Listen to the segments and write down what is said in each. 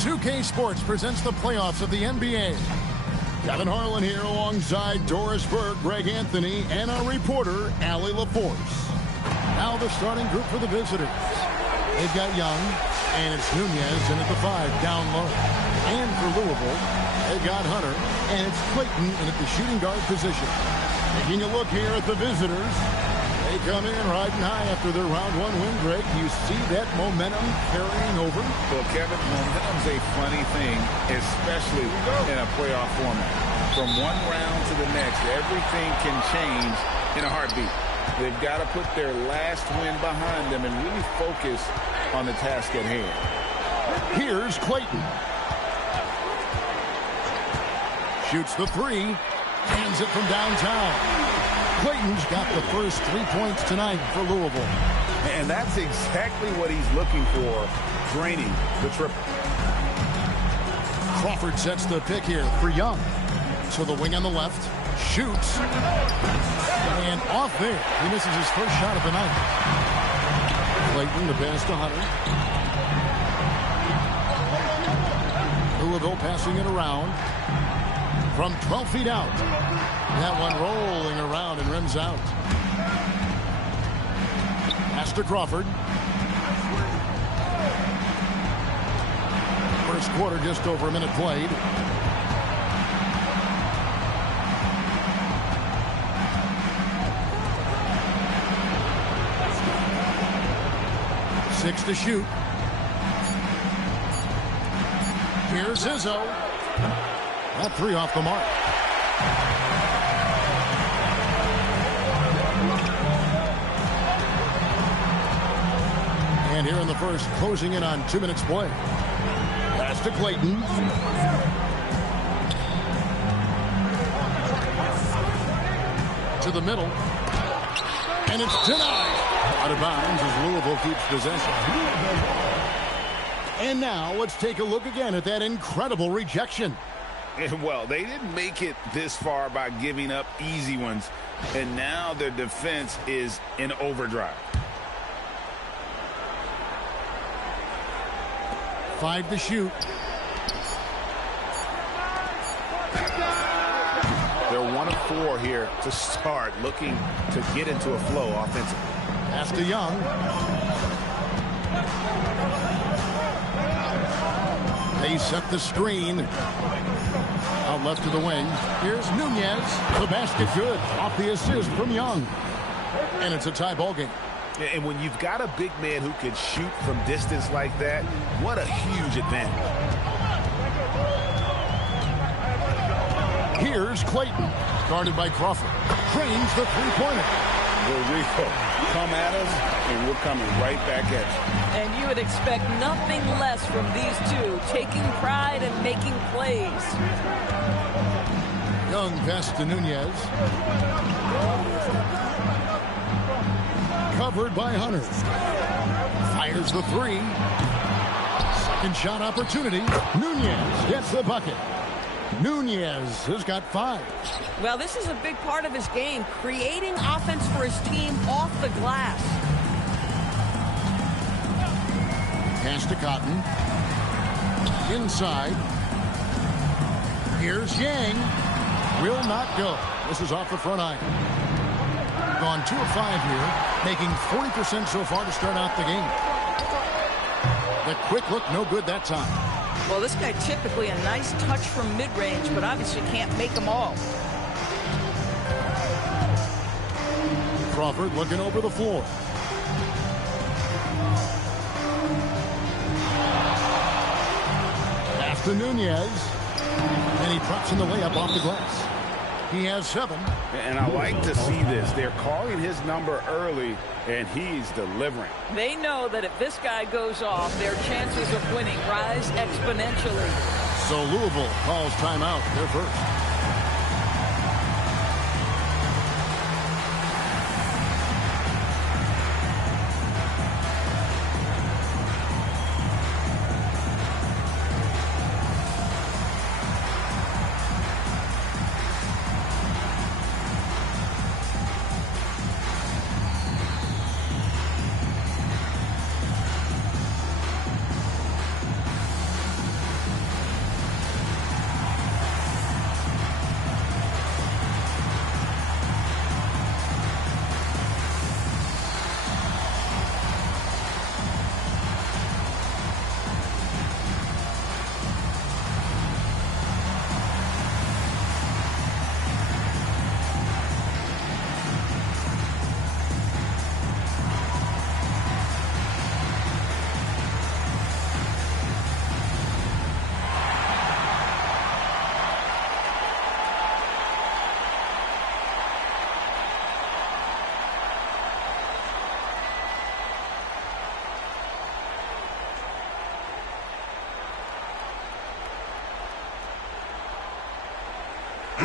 2K Sports presents the playoffs of the NBA. Kevin Harlan here alongside Doris Burke, Greg Anthony, and our reporter, Allie LaForce. Now the starting group for the visitors. They've got Young, and it's Nunez in at the 5, down low. And for Louisville, they've got Hunter, and it's Clayton in at the shooting guard position. Taking a look here at the visitors. They come in riding high after their round one win, Greg. You see that momentum carrying over? Well, Kevin, momentum's a funny thing, especially in a playoff format. From one round to the next, everything can change in a heartbeat. They've got to put their last win behind them and really focus on the task at hand. Here's Clayton. Shoots the 3. Hands it from downtown. Clayton's got the first 3 points tonight for Louisville. And that's exactly what he's looking for, draining the triple. Crawford sets the pick here for Young. So the wing on the left. Shoots. And off there. He misses his first shot of the night. Clayton, the pass to Hunter. Louisville passing it around. From 12 feet out. That one rolling around and rims out. Pass to Crawford. First quarter, just over a minute played. Six to shoot. Here's Izzo. That 3 off the mark. And here in the first, closing in on 2 minutes play. Pass to Clayton. To the middle. And it's denied. Out of bounds as Louisville keeps possession. And now let's take a look again at that incredible rejection. Well, they didn't make it this far by giving up easy ones. And now their defense is in overdrive. 5 to shoot. They're 1 of 4 here to start, looking to get into a flow offensively. Pass to Young. They set the screen. Out left to the wing. Here's Nunez. The basket good. Off the assist from Young. And it's a tie ball game. And when you've got a big man who can shoot from distance like that, what a huge advantage. Here's Clayton. Guarded by Crawford. Trains the three-pointer. Here we go. Come at us, and we're coming right back at you. And you would expect nothing less from these two, taking pride and making plays. Young pass to Nunez. Covered by Hunter. Fires the 3. Second shot opportunity. Nunez gets the bucket. Nunez has got 5. Well, this is a big part of his game, creating offense for his team off the glass. Pass to Cotton. Inside. Here's Yang. Will not go. This is off the front iron. Gone 2 of 5 here, making 40% so far to start out the game. The quick look, no good that time. Well, this guy typically a nice touch from mid-range, but obviously can't make them all. Crawford looking over the floor. Pass to Nunez. And he drops in the layup off the glass. He has 7. And I like to see this. They're calling his number early, and he's delivering. They know that if this guy goes off, their chances of winning rise exponentially. So Louisville calls timeout. They're first.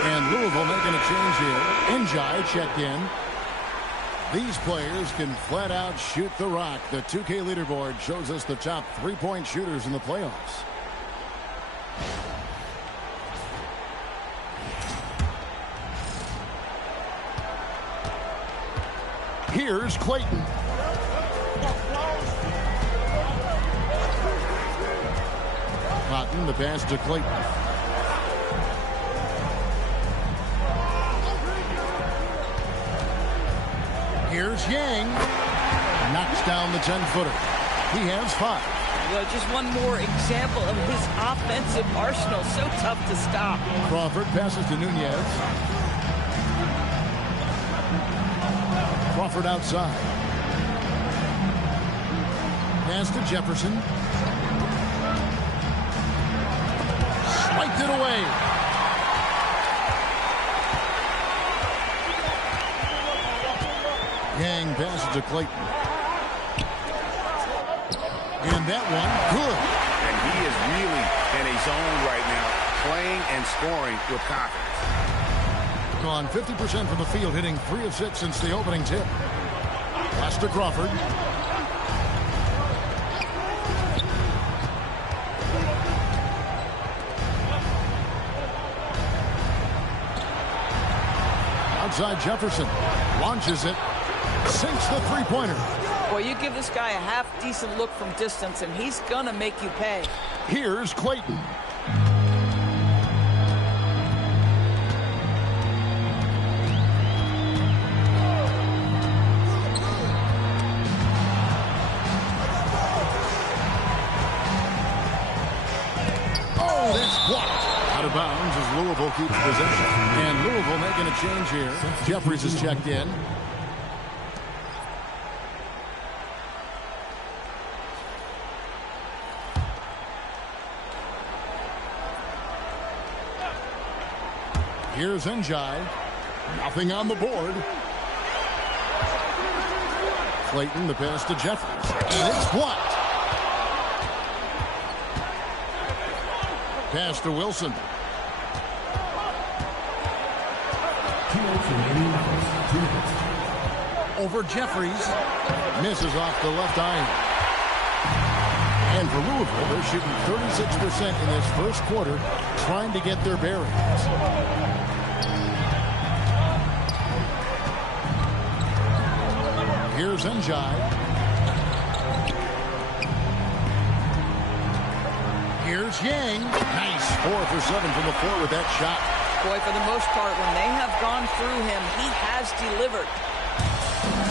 And Louisville making a change here. Njai checked in. These players can flat out shoot the rock. The 2K leaderboard shows us the top three-point shooters in the playoffs. Here's Clayton. Cotton, the pass to Clayton. Here's Yang. Knocks down the 10-footer. He has 5. Well, just one more example of his offensive arsenal. So tough to stop. Crawford passes to Nunez. Crawford outside. Pass to Jefferson. Swiped it away. Yang passes to Clayton. And that one, good. And he is really in a zone right now, playing and scoring with confidence. Gone 50% from the field, hitting 3 of 6 since the opening tip. Pass to Crawford. Outside Jefferson. Launches it. Sinks the three-pointer. Boy, you give this guy a half-decent look from distance, and he's gonna make you pay. Here's Clayton. Oh, that's blocked. Out of bounds as Louisville keeps possession. And Louisville making a change here. Jeffries is checked in. Here's Njai. Nothing on the board. Clayton, the pass to Jeffries. And it's blocked. Pass to Wilson. Over Jeffries. Misses off the left iron. And for Louisville, they're shooting 36% in this first quarter, trying to get their bearings. Here's Njai. Here's Yang. Nice. 4 for 7 from the floor with that shot. Boy, for the most part, when they have gone through him, he has delivered.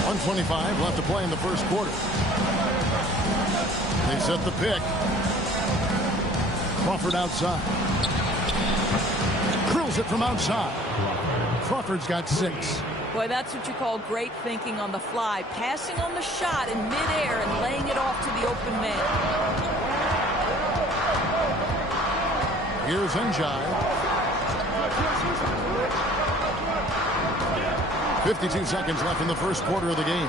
1:25 left to play in the first quarter. They set the pick. Crawford outside. Drills it from outside. Crawford's got 6. Boy, that's what you call great thinking on the fly. Passing on the shot in midair and laying it off to the open man. Here's Njai. 52 seconds left in the first quarter of the game.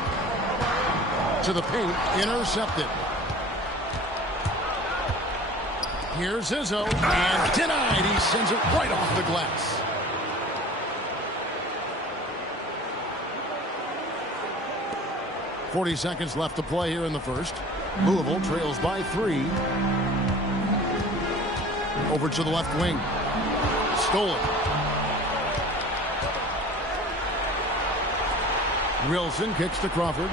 To the paint, intercepted. Here's Izzo, and denied. He sends it right off the glass. .40 seconds left to play here in the first. Louisville trails by 3. Over to the left wing. Stolen. Wilson kicks to Crawford.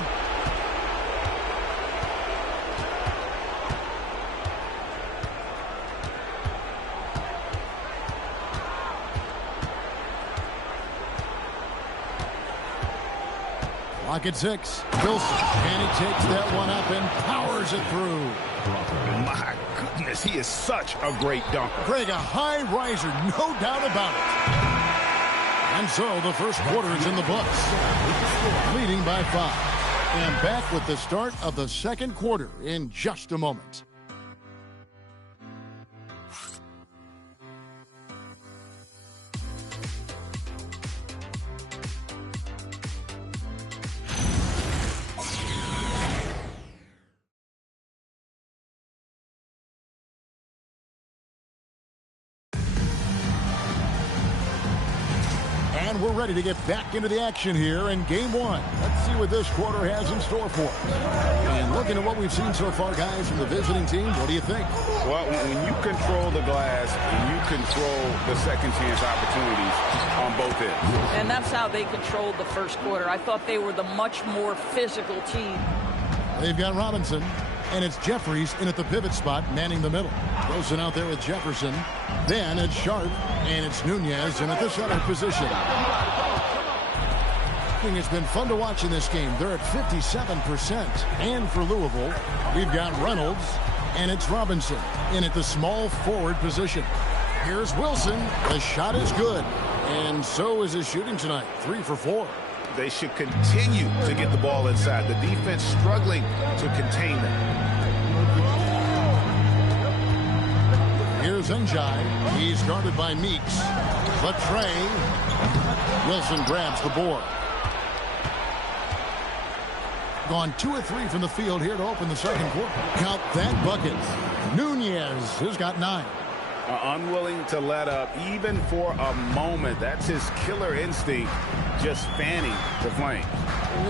Clock at 6. Wilson. And he takes that one up and powers it through. My goodness, he is such a great dunker. Greg, a high riser, no doubt about it. And so the first quarter is in the books. Leading by 5. And back with the start of the second quarter in just a moment. And we're ready to get back into the action here in game one. Let's see what this quarter has in store for us. And looking at what we've seen so far, guys, from the visiting team, what do you think? Well, when you control the glass, you control the second chance opportunities on both ends. And that's how they controlled the first quarter. I thought they were the much more physical team. They've got Robinson, and it's Jeffries in at the pivot spot, manning the middle. Wilson out there with Jefferson. Then it's Sharp, and it's Nunez in at the center position. It's been fun to watch in this game. They're at 57%. And for Louisville, we've got Reynolds, and it's Robinson in at the small forward position. Here's Wilson. The shot is good. And so is his shooting tonight. 3 for 4. They should continue to get the ball inside. The defense struggling to contain them. Here's Njai. He's guarded by Meeks. Latre. Wilson grabs the board. Gone 2 of 3 from the field here to open the second quarter. Count that bucket. Nunez has got 9. Unwilling to let up even for a moment. That's his killer instinct, just fanning the flame.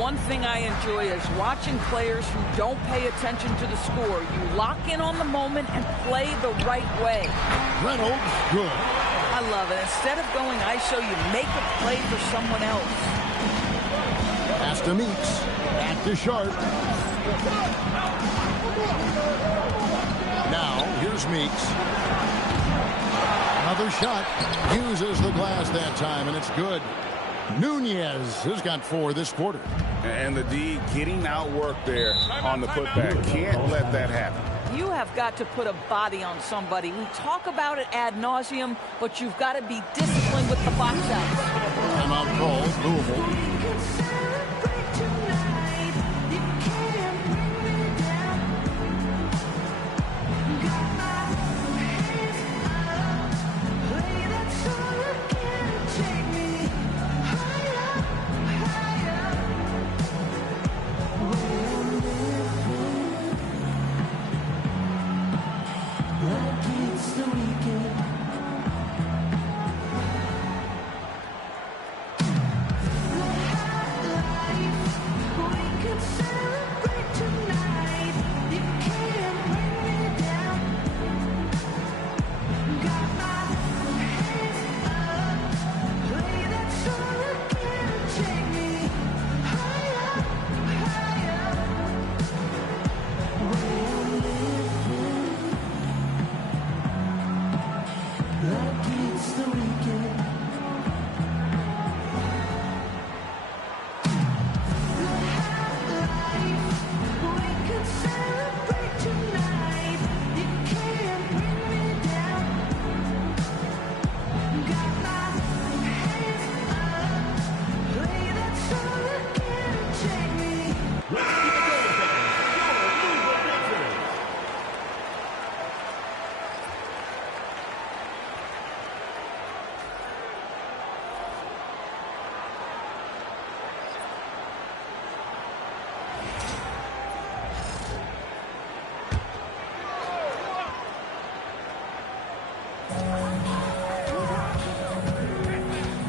One thing I enjoy is watching players who don't pay attention to the score. You lock in on the moment and play the right way. Reynolds, good. I love it. Instead of going ISO, you make a play for someone else. Pass to Meeks. Back to Sharp. Now, here's Meeks. Another shot. Uses the glass that time, and it's good. Nunez has got 4 this quarter. And the D getting outworked there on the putback. Can't let that happen. You have got to put a body on somebody. We talk about it ad nauseum, but you've got to be disciplined with the box outs. Timeout called, Louisville.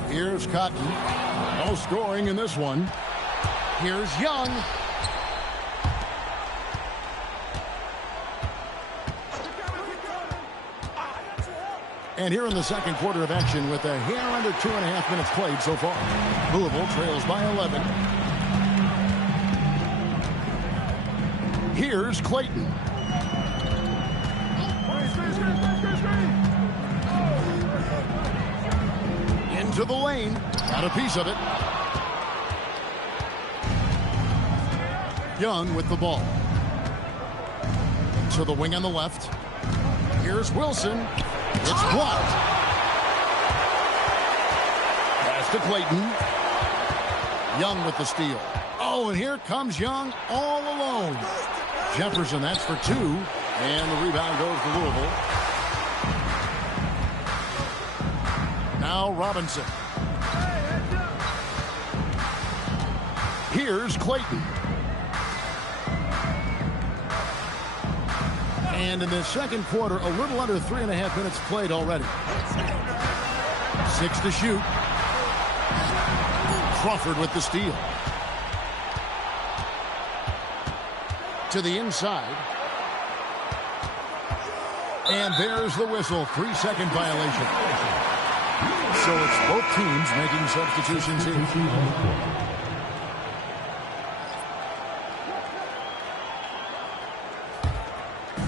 Here's Cotton. No scoring in this one. Here's Young. And here in the second quarter of action with a hair under 2.5 minutes played so far. Louisville trails by 11. Here's Clayton. Into the lane. Got a piece of it. Young with the ball. To the wing on the left. Here's Wilson. It's blocked. Pass to Clayton. Young with the steal. Oh, and here comes Young all alone. Jefferson, that's for 2. And the rebound goes to Louisville. Now Robinson. Here's Clayton. And in the second quarter, a little under 3.5 minutes played already. 6 to shoot. Crawford with the steal. To the inside. And there's the whistle. 3-second violation. So it's both teams making substitutions here.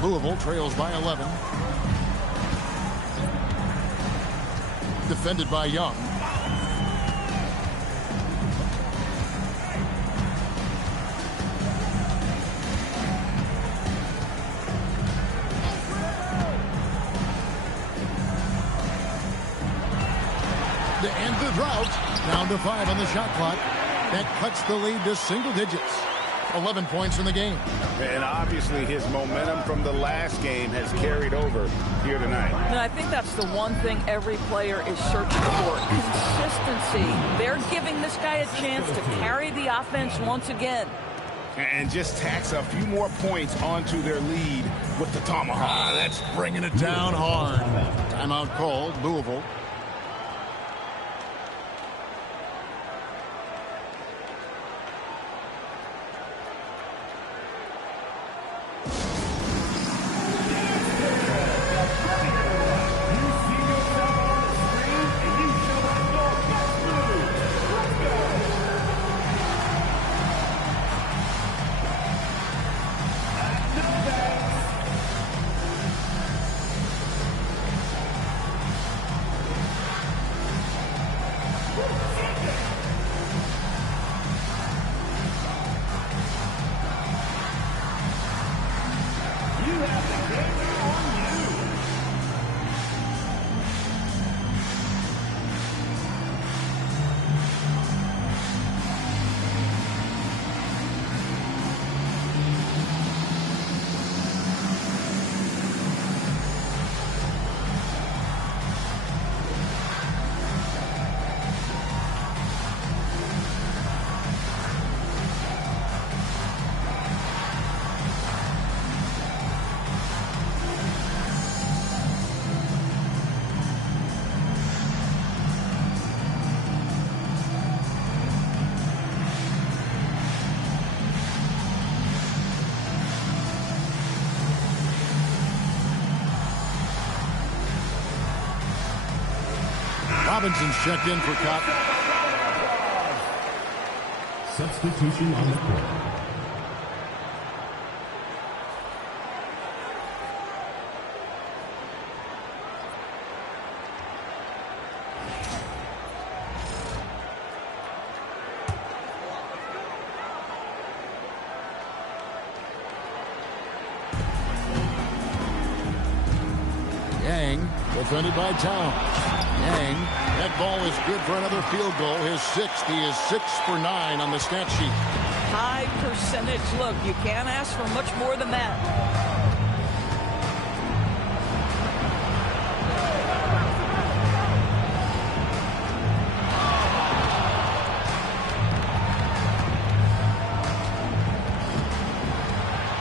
Louisville trails by 11. Defended by Young. To end the drought, down to 5 on the shot clock. That cuts the lead to single digits. 11 points in the game. And obviously his momentum from the last game has carried over here tonight. And I think that's the one thing every player is searching for. Consistency. They're giving this guy a chance to carry the offense once again. And just tacks a few more points onto their lead with the tomahawk. That's bringing it down hard. Timeout called, Louisville. Robinson's checked in for Cup. Substitution on the court. Yang, defended by Towns. Yang, that ball is good for another field goal. His 6th. He is 6 for 9 on the stat sheet. High percentage. Look, you can't ask for much more than that.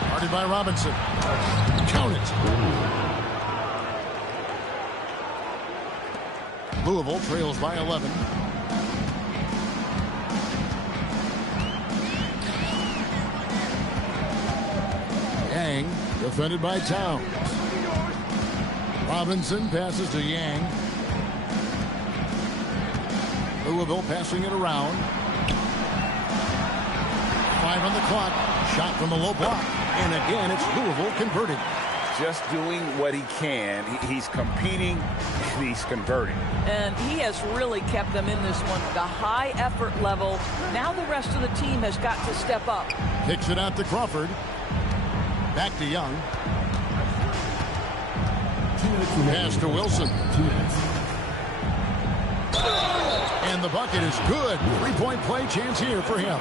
Guarded by Robinson. Count it. Louisville trails by 11. Yang, defended by Towns. Robinson passes to Yang. Louisville passing it around. 5 on the clock. Shot from the low block. And again, it's Louisville converting. Just doing what he can. He's competing, and he's converting. And he has really kept them in this one. The high effort level. Now the rest of the team has got to step up. Kicks it out to Crawford. Back to Young. Pass to Wilson. And the bucket is good. 3-point play chance here for him.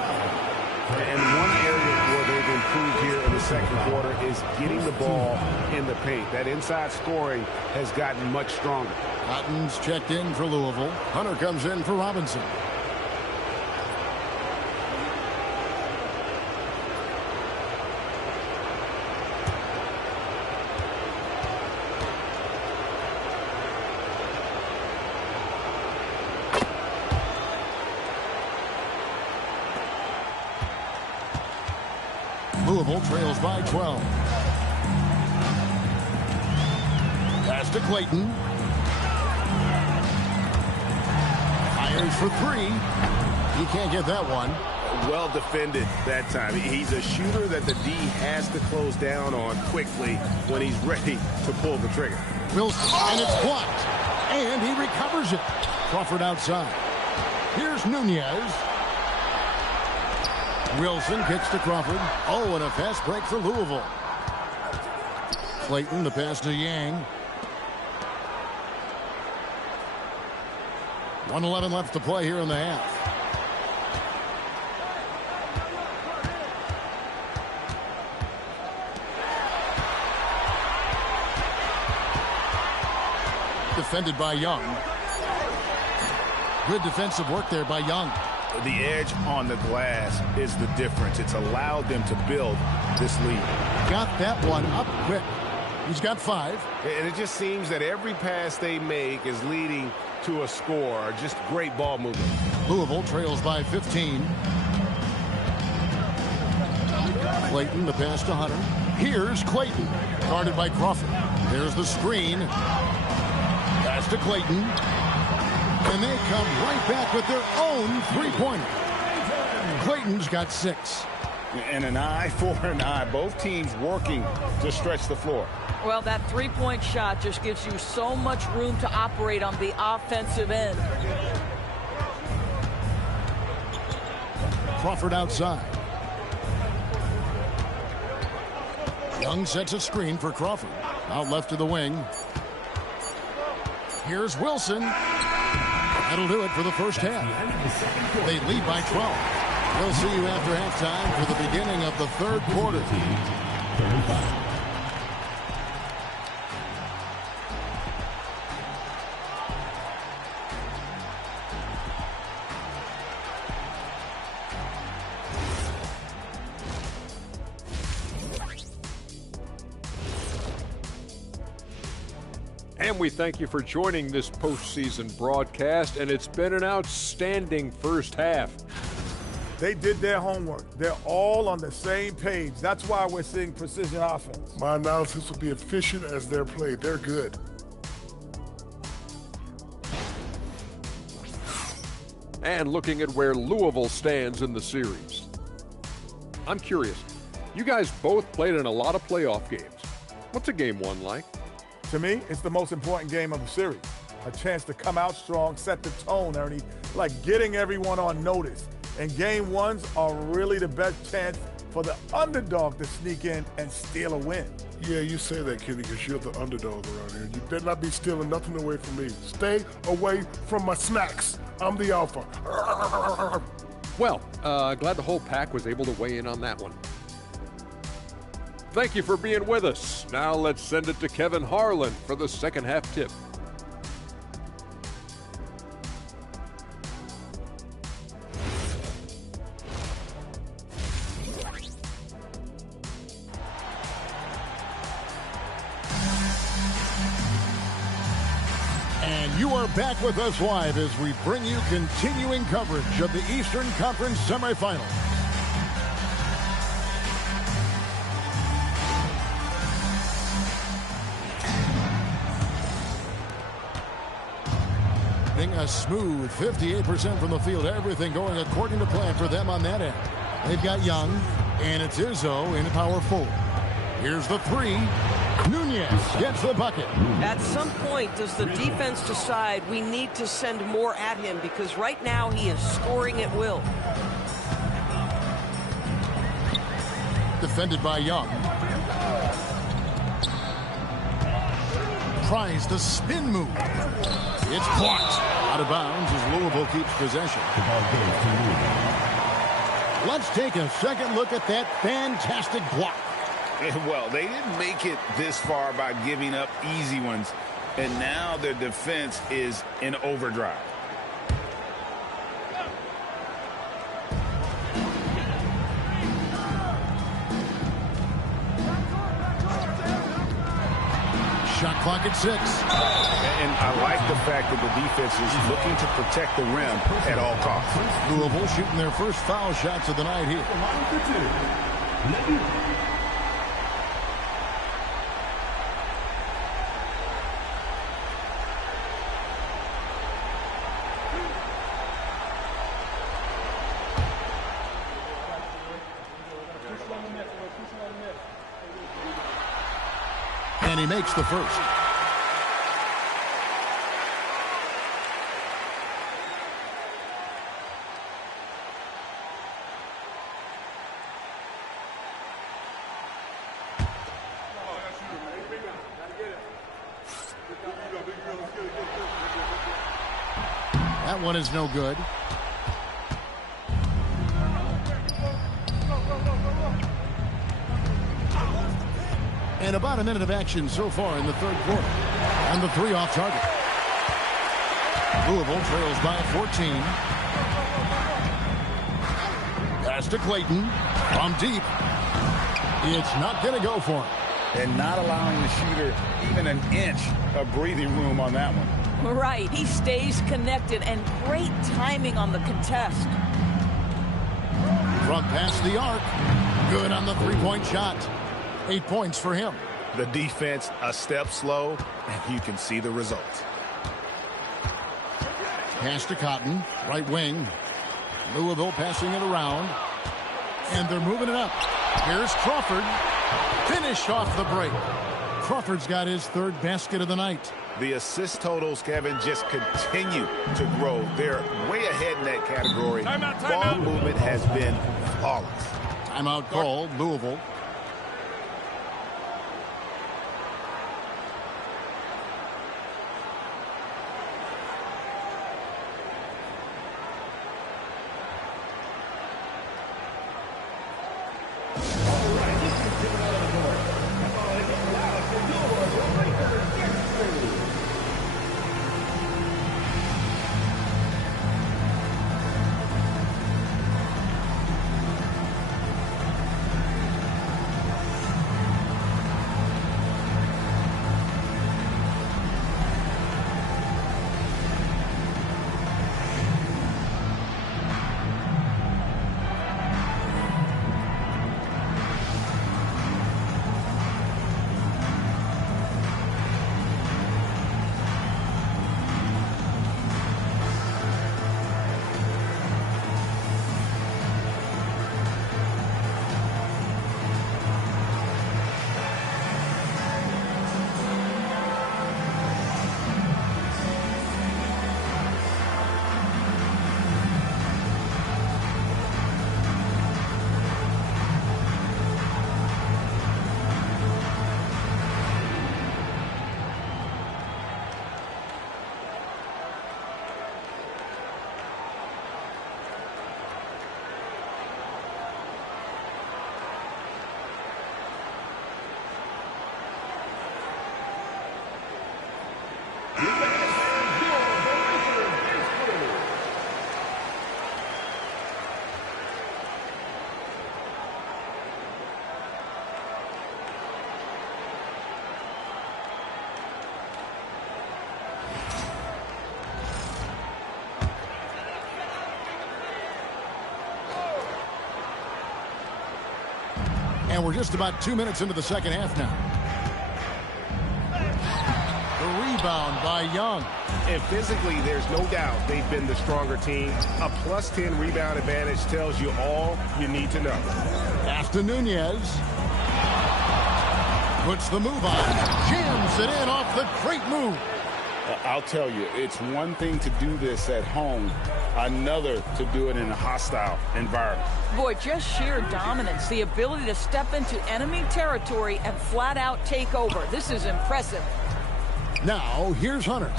And one area where they've improved here in the second quarter is getting the ball in the paint. That inside scoring has gotten much stronger. Cotton's checked in for Louisville. Hunter comes in for Robinson. Louisville trails by 12. Pass to Clayton. Fires for three. He can't get that one. Well defended that time. He's a shooter that the D has to close down on quickly when he's ready to pull the trigger. Wilson, and it's blocked. And he recovers it. Crawford outside. Here's Nunez. Wilson kicks to Crawford. Oh, and a fast break for Louisville. Clayton, the pass to Yang. 1:11 left to play here in the half. Defended by Young. Good defensive work there by Young. The edge on the glass is the difference. It's allowed them to build this lead. Got that one up quick. He's got 5. And it just seems that every pass they make is leading to a score. Just great ball movement. Louisville trails by 15. Clayton, the pass to Hunter. Here's Clayton. Guarded by Crawford. There's the screen. Pass to Clayton. And they come right back with their own three-pointer. Clayton's got 6. And an eye for an eye. Both teams working to stretch the floor. Well, that three-point shot just gives you so much room to operate on the offensive end. Crawford outside. Young sets a screen for Crawford. Out left to the wing. Here's Wilson. That'll do it for the first half. They lead by 12. We'll see you after halftime for the beginning of the third quarter. And we thank you for joining this postseason broadcast, and it's been an outstanding first half. They did their homework. They're all on the same page. That's why we're seeing precision offense. My analysis will be efficient as their play. They're good. And looking at where Louisville stands in the series. I'm curious. You guys both played in a lot of playoff games. What's a game one like? To me, it's the most important game of the series. A chance to come out strong, set the tone, Ernie, like getting everyone on notice. And game ones are really the best chance for the underdog to sneak in and steal a win. Yeah, you say that, Kenny, because you're the underdog around here. You better not be stealing nothing away from me. Stay away from my snacks. I'm the alpha. Well, glad the whole pack was able to weigh in on that one. Thank you for being with us. Now let's send it to Kevin Harlan for the second half tip. And you are back with us live as we bring you continuing coverage of the Eastern Conference semifinals. A smooth 58% from the field. Everything going according to plan for them on that end. They've got Young, and it's Izzo in power forward. Here's the three. Nunez gets the bucket. At some point, does the defense decide we need to send more at him? Because right now he is scoring at will. Defended by Young. Tries the spin move. It's blocked. Out of bounds as Louisville keeps possession. Let's take a second look at that fantastic block. Well, they didn't make it this far by giving up easy ones, and now their defense is in overdrive. Shot clock at 6. And I like the fact that the defense is looking to protect the rim at all costs. Louisville shooting their first foul shots of the night here. And he makes the first. That one is no good. And about a minute of action so far in the third quarter. And the three off target. Louisville trails by 14. Pass to Clayton. From deep. It's not going to go for him. And not allowing the shooter even an inch of breathing room on that one. Right. He stays connected, and great timing on the contest. Front past the arc. Good on the three-point shot. 8 points for him. The defense a step slow, and you can see the result. Pass to Cotton, right wing. Louisville passing it around. And they're moving it up. Here's Crawford. Finished off the break. Crawford's got his third basket of the night. The assist totals, Kevin, just continue to grow. They're way ahead in that category. Ball movement has been flawless. Timeout called, Louisville. And we're just about 2 minutes into the second half now. The rebound by Young. And physically, there's no doubt they've been the stronger team. A +10 rebound advantage tells you all you need to know. After Nunez. Puts the move on. Jams it in off the great move. I'll tell you, it's one thing to do this at home, another to do it in a hostile environment. Boy, just sheer dominance, the ability to step into enemy territory and flat out take over. This is impressive. Now, here's Hunter.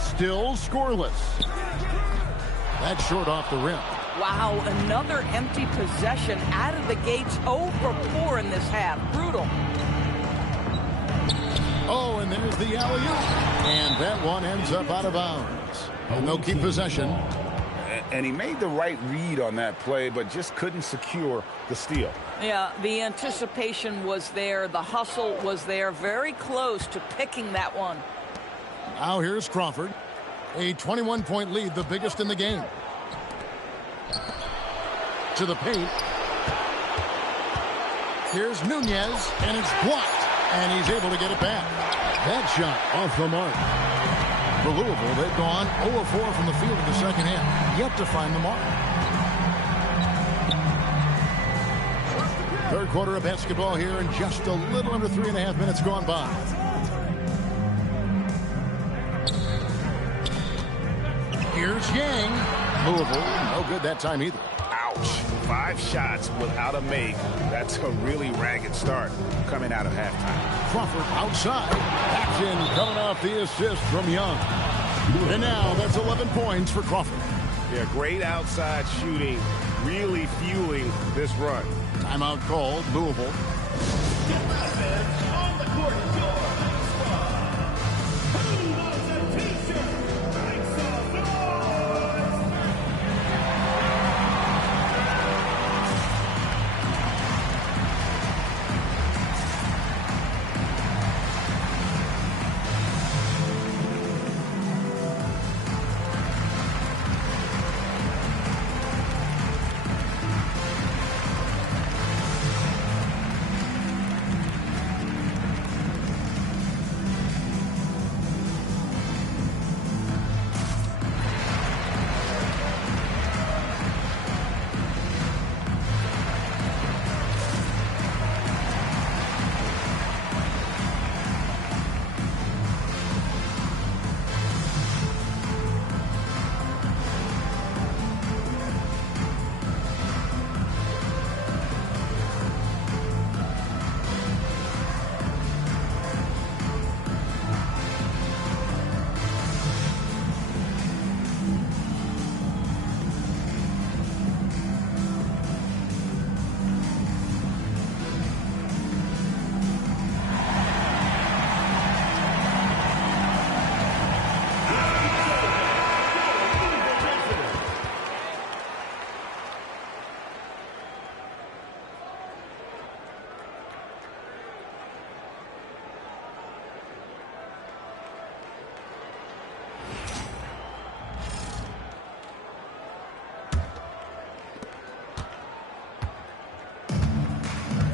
Still scoreless. That's short off the rim. Wow, another empty possession out of the gates. 0 for 4 in this half. Brutal. Oh, and there's the alley-oop. And that one ends up out of bounds. And they'll keep possession. And he made the right read on that play, but just couldn't secure the steal. Yeah, the anticipation was there. The hustle was there. Very close to picking that one. Now here's Crawford. A 21-point lead, the biggest in the game. To the paint. Here's Nunez, and it's blocked, and he's able to get it back. That shot off the mark. For Louisville, they've gone 0-4 from the field in the second half, yet to find the mark. Third quarter of basketball here, and just a little under 3.5 minutes gone by. Here's Yang. Louisville, no good that time either. Ouch. 5 shots without a make. That's a really ragged start coming out of halftime. Crawford outside. Action coming off the assist from Young. And now that's 11 points for Crawford. Yeah, great outside shooting, really fueling this run. Timeout called, Louisville. On the court,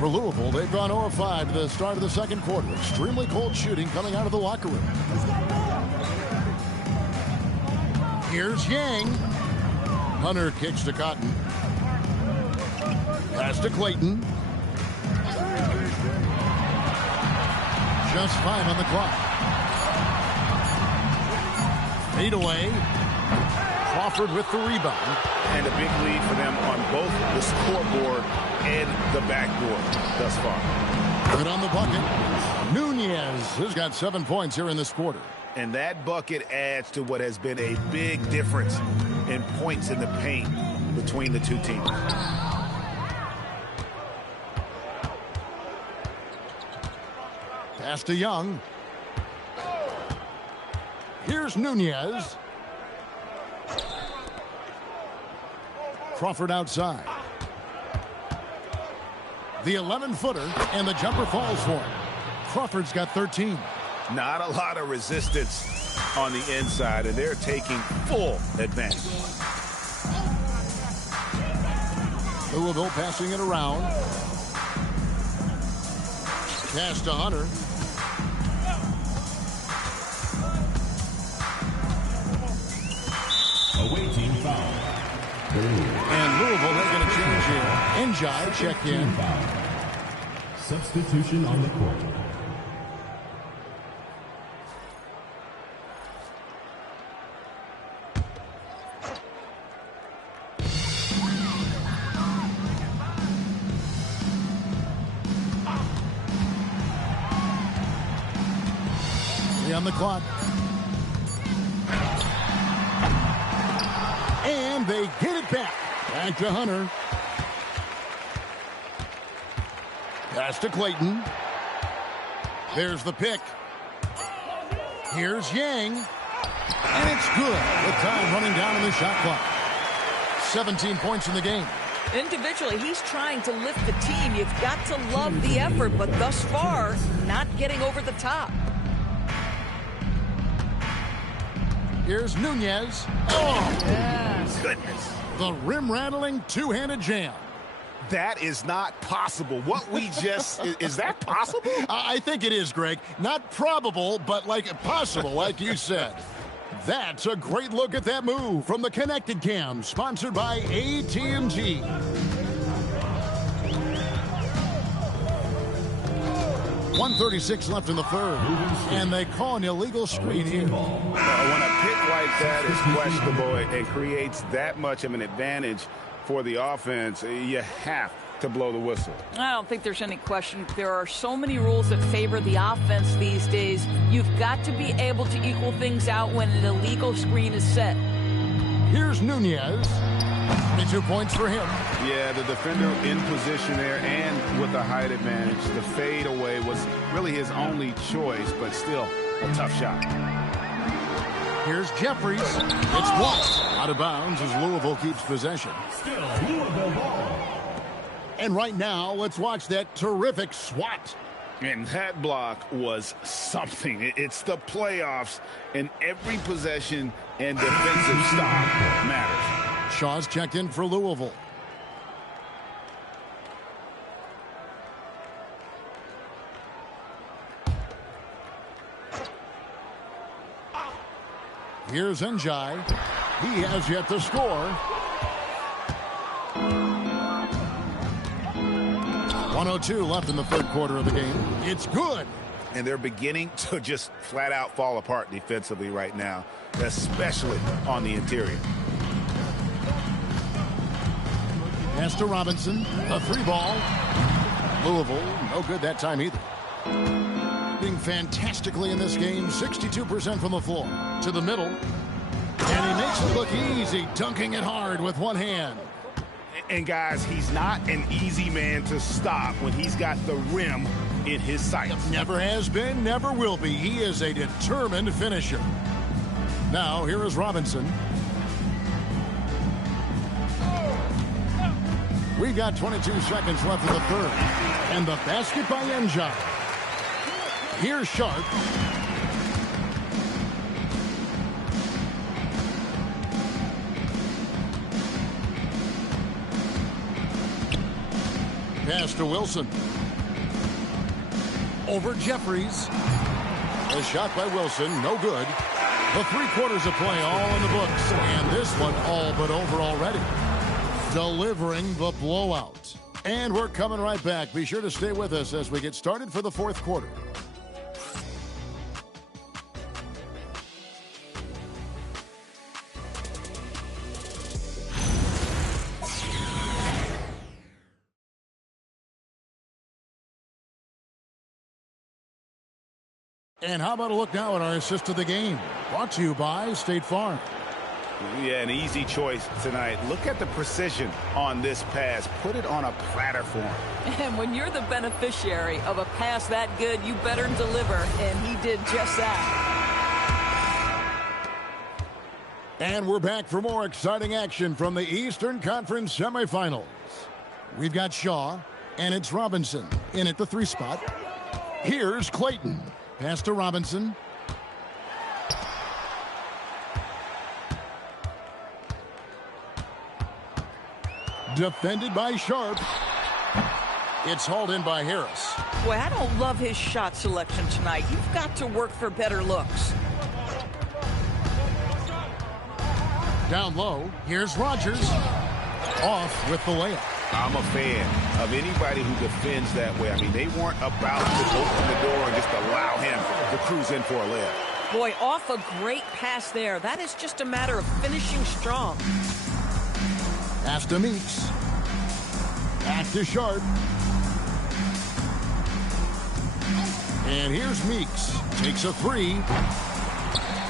For Louisville, they've gone 0-5 to the start of the second quarter. Extremely cold shooting coming out of the locker room. Here's Yang. Hunter kicks to Cotton. Pass to Clayton. Just 5 on the clock. Fade away. Crawford with the rebound. And a big lead for them on both the scoreboard and the backboard thus far. Good on the bucket. Nunez has got 7 points here in this quarter. And that bucket adds to what has been a big difference in points in the paint between the two teams. Pass to Young. Here's Nunez. Crawford outside. The 11-footer, and the jumper falls for him. Crawford's got 13. Not a lot of resistance on the inside, and they're taking full advantage. Louisville passing it around. Pass to Hunter. Away team foul. And Louisville making a change here. Njai check in. Substitution on the court. On the clock. And they get it back. Back to Hunter. Pass to Clayton. There's the pick. Here's Yang. And it's good with time running down on the shot clock. 17 points in the game. Individually, he's trying to lift the team. You've got to love the effort, but thus far, not getting over the top. Here's Nunez. Oh, yes. Goodness. The rim-rattling two-handed jam. That is not possible. What we just, is that possible? I think it is, Greg. Not probable, but like possible, like you said. That's a great look at that move from the Connected Cam, sponsored by AT&T. 1:36 left in the third, and they call an illegal screen here. When a pick like that is questionable and creates that much of an advantage for the offense, you have to blow the whistle. I don't think there's any question. There are so many rules that favor the offense these days. You've got to be able to equal things out when an illegal screen is set. Here's Nunez. 22 points for him. Yeah, the defender in position there and with the height advantage. The fade away was really his only choice, but still a tough shot. Here's Jeffries. It's blocked out of bounds as Louisville keeps possession. Still Louisville ball. And right now, let's watch that terrific swat. And that block was something. It's the playoffs, and every possession and defensive stop matters. Shaw's checked in for Louisville. Here's Njai. He has yet to score. 1:02 left in the third quarter of the game. It's good. And they're beginning to just flat out fall apart defensively right now, especially on the interior. Pass to Robinson. A three ball. Louisville, no good that time either. Doing fantastically in this game. 62% from the floor. To the middle. And he makes it look easy, dunking it hard with one hand. And guys, he's not an easy man to stop when he's got the rim in his sights. Never has been, never will be. He is a determined finisher. Now, here is Robinson. We've got 22 seconds left in the third. And the basket by Njai. Here's Sharp. Pass to Wilson. Over Jeffries. A shot by Wilson, no good. The 3/4 of play all in the books. And this one all but over already. Delivering the blowout. And we're coming right back. Be sure to stay with us as we get started for the fourth quarter. And how about a look now at our assist of the game? Brought to you by State Farm. Yeah, an easy choice tonight. Look at the precision on this pass. Put it on a platter for him. And when you're the beneficiary of a pass that good, you better deliver. And he did just that. And we're back for more exciting action from the Eastern Conference semifinals. We've got Shaw, and it's Robinson in at the 3 spot. Here's Clayton. Pass to Robinson. Defended by Sharp. It's hauled in by Harris. Boy, I don't love his shot selection tonight. You've got to work for better looks. Down low, here's Rogers. Off with the layup. I'm a fan of anybody who defends that way. I mean, they weren't about to open the door and just allow him to cruise in for a layup. Boy, off a great pass there. That is just a matter of finishing strong. Pass to Meeks. Back to Sharp. And here's Meeks. Takes a 3.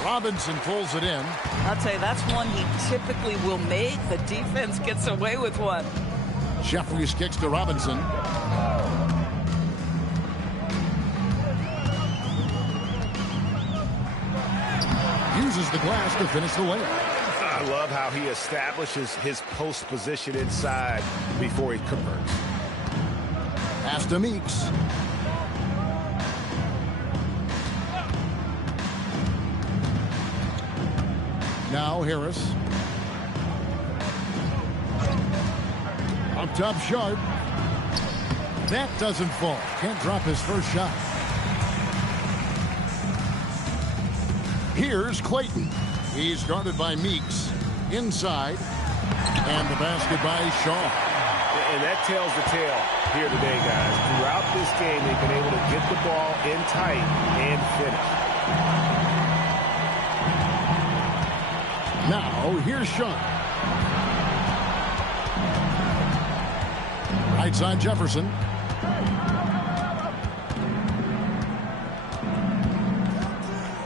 Robinson pulls it in. I'll tell you, that's one he typically will make. The defense gets away with one. Jeffries kicks to Robinson. Uses the glass to finish the layup. I love how he establishes his post position inside before he converts. Pass to Meeks. Now Harris. Up top Sharp. That doesn't fall. Can't drop his first shot. Here's Clayton. He's guarded by Meeks. Inside. And the basket by Shaw. And that tells the tale here today, guys. Throughout this game, they've been able to get the ball in tight and finish. Now, here's Shaw. Right side Jefferson.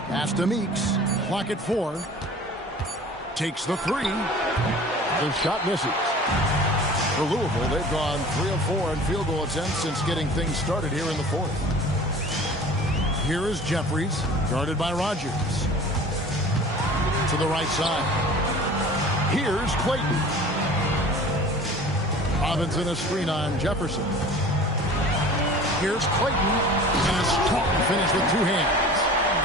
Pass to Meeks. Clock at 4. Takes the 3. The shot misses. For Louisville, they've gone 3 of 4 in field goal attempts since getting things started here in the 4th. Here is Jeffries, guarded by Rogers. To the right side. Here's Clayton. Robinson a screen on Jefferson. Here's Clayton. And a strong finish with 2 hands.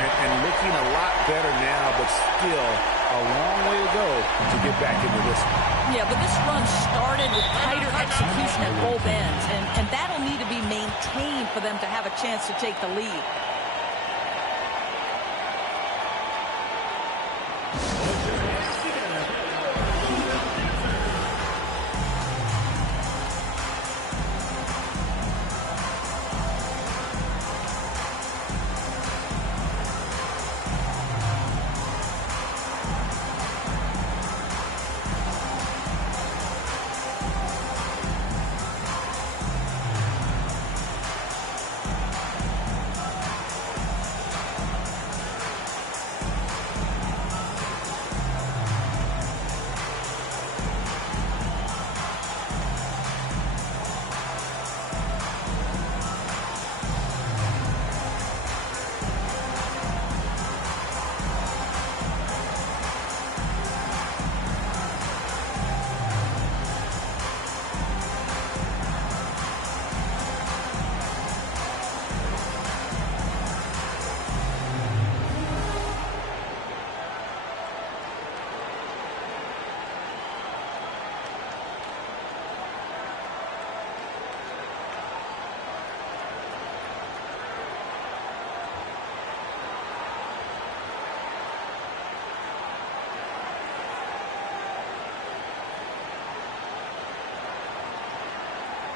And looking a lot better now, but still a long way to go to get back into this one. Yeah, but this run started with tighter execution at both ends, and that'll need to be maintained for them to have a chance to take the lead.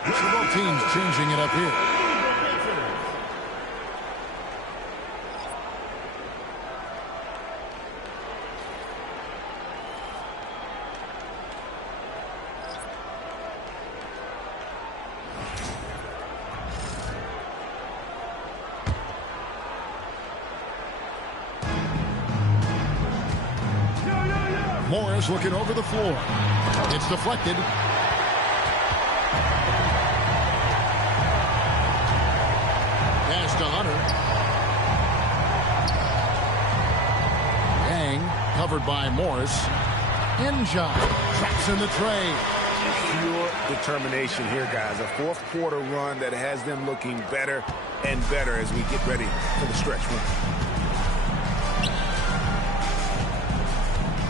So both teams changing it up here. Morris looking over the floor. It's deflected. To Hunter. Yang covered by Morris. Inja traps in the tray. Pure determination here, guys. A fourth quarter run that has them looking better and better as we get ready for the stretch run.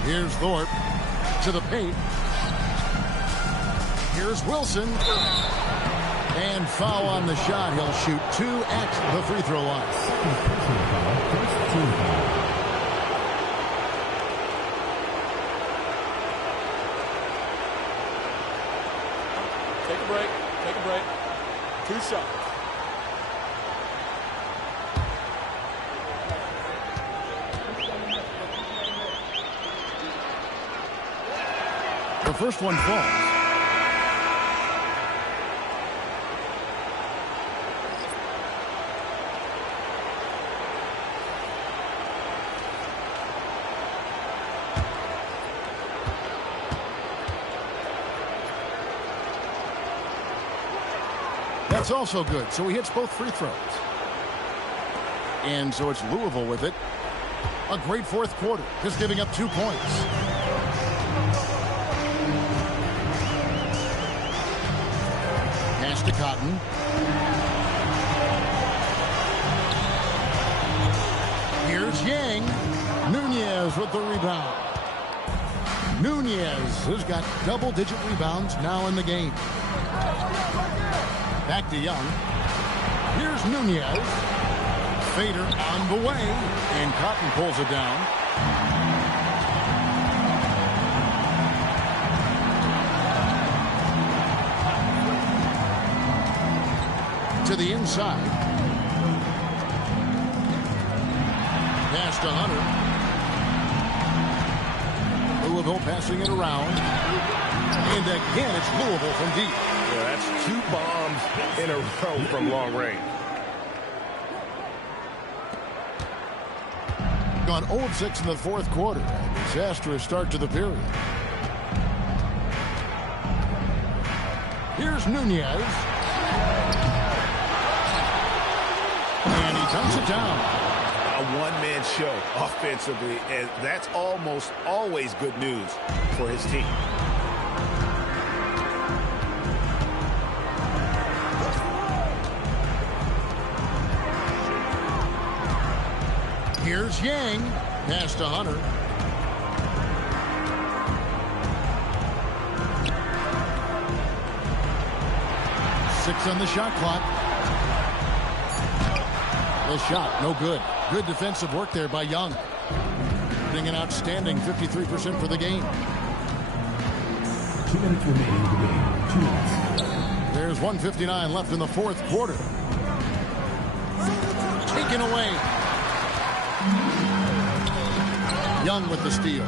Here's Thorpe to the paint. Here's Wilson. And foul on the shot. He'll shoot 2 at the free throw line. Take a break. Take a break. 2 shots. The first one falls. That's also good. So he hits both free throws. And so it's Louisville with it. A great 4th quarter. Just giving up 2 points. Pass to Cotton. Here's Yang. Nunez with the rebound. Nunez has got double-digit rebounds now in the game. Back to Young. Here's Nunez. Fader on the way, and Cotton pulls it down. To the inside. Pass to Hunter. Louisville passing it around. And again, it's Louisville from deep. Yeah, that's 2 bombs in a row from long range. Gone 0 of 6 in the fourth quarter. A disastrous start to the period. Here's Nunez. And he dunks it down. A one-man show offensively, and that's almost always good news for his team. Here's Yang. Pass to Hunter. Six on the shot clock. The shot, no good. Good defensive work there by Young. Getting an outstanding 53% for the game. 2 minutes remaining in the game. 2 minutes. There's 1:59 left in the fourth quarter. Taken away. Young with the steal.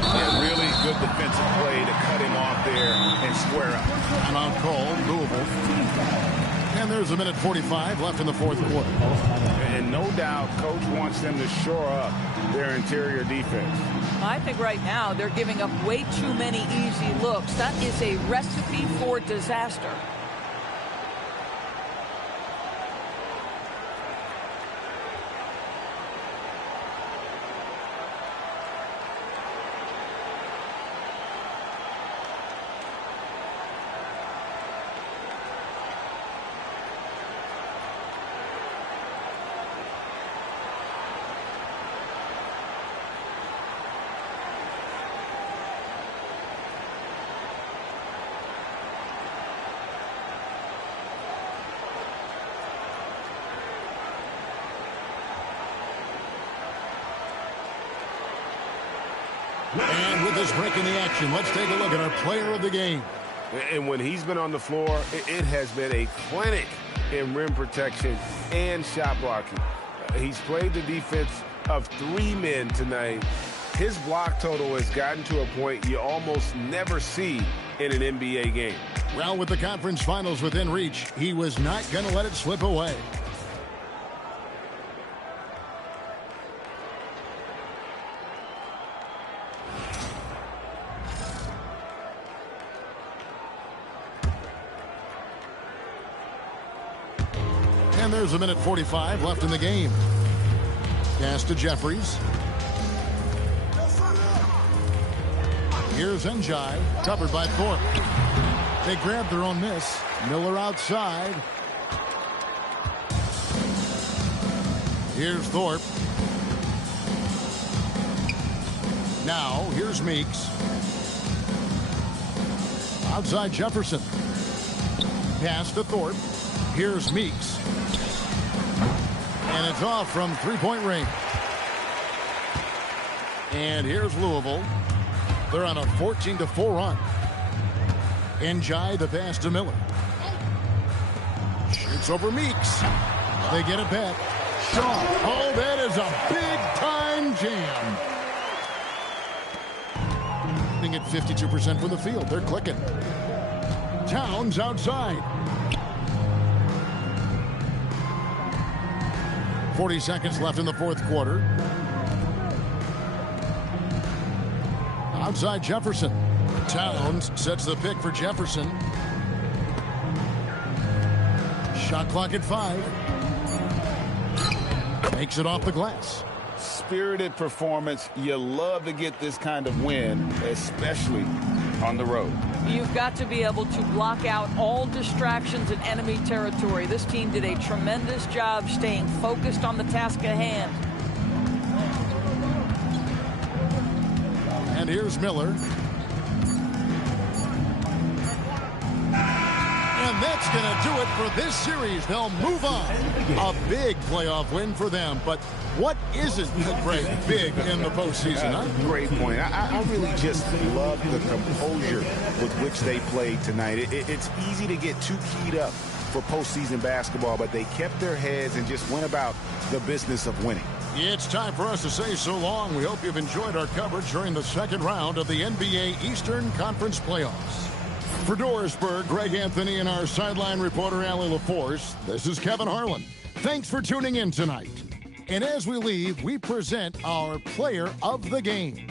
Yeah, really good defensive play to cut him off there and square up. Timeout called, Louisville. And there's 1:45 left in the fourth quarter. And no doubt, Coach wants them to shore up their interior defense. I think right now they're giving up way too many easy looks. That is a recipe for disaster. And with this break in the action, let's take a look at our player of the game. And when he's been on the floor, it has been a clinic in rim protection and shot blocking. He's played the defense of 3 men tonight. His block total has gotten to a point you almost never see in an NBA game. Well, with the conference finals within reach, he was not going to let it slip away. And there's 1:45 left in the game. Pass to Jeffries. Here's Njai, covered by Thorpe. They grab their own miss. Miller outside. Here's Thorpe. Now, here's Meeks. Outside Jefferson. Pass to Thorpe. Here's Meeks. And it's off from three-point range. And here's Louisville. They're on a 14-4 run. Njai, the pass to Miller. Shoots over Meeks. They get it back. Shaw. Oh, that is a big-time jam. At 52% from the field. They're clicking. Towns outside. 40 seconds left in the fourth quarter. Outside Jefferson. Towns sets the pick for Jefferson. Shot clock at 5. Makes it off the glass. Spirited performance. You love to get this kind of win, especially on the road. You've got to be able to block out all distractions in enemy territory. This team did a tremendous job staying focused on the task at hand. And here's Miller. And that's going to do it for this series. They'll move on. A big playoff win for them. But what isn't great big in the postseason, huh? Great point. I really just love the composure with which they played tonight. It's easy to get too keyed up for postseason basketball, but they kept their heads and just went about the business of winning. It's time for us to say so long. We hope you've enjoyed our coverage during the second round of the NBA Eastern Conference Playoffs. For Dorisburg, Greg Anthony, and our sideline reporter, Allie LaForce, this is Kevin Harlan. Thanks for tuning in tonight. And as we leave, we present our player of the game.